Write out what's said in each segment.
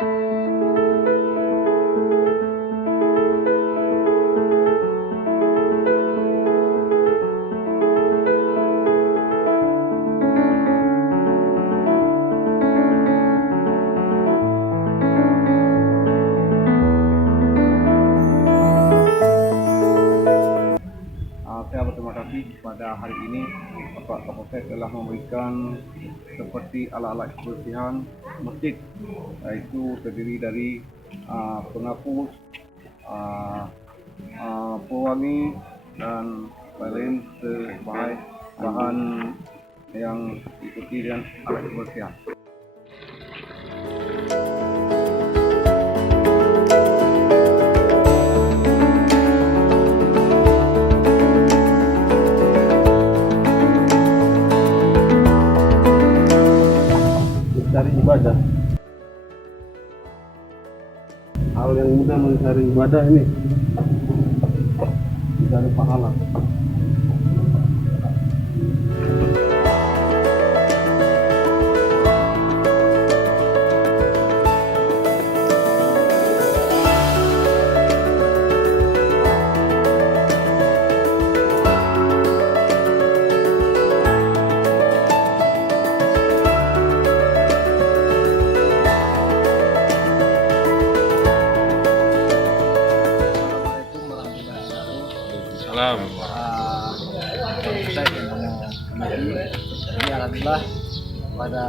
Saya berterima kasih pada hari ini Bapak Kapolsek telah memberikan seperti alat-alat kebersihan masjid, yaitu terdiri dari penghapus, pewangi dan lain bahan yang diikuti dengan alat kebersihan. Mencari ibadah, hal yang mudah mencari ibadah ini, mencari pahala. Salam. Saya ini alhamdulillah pada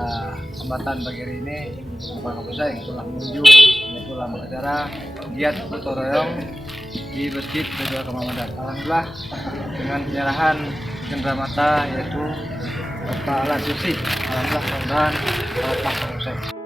kesempatan pagi hari ini Bapak Kapolsek telah menuju telah acara giat gotong royong di Masjid Kedua Kemamadan. Alhamdulillah dengan penyerahan cenderamata yaitu Bapak Alat Susi. Alhamdulillah mudah-mudahan Bapak Kapolsek.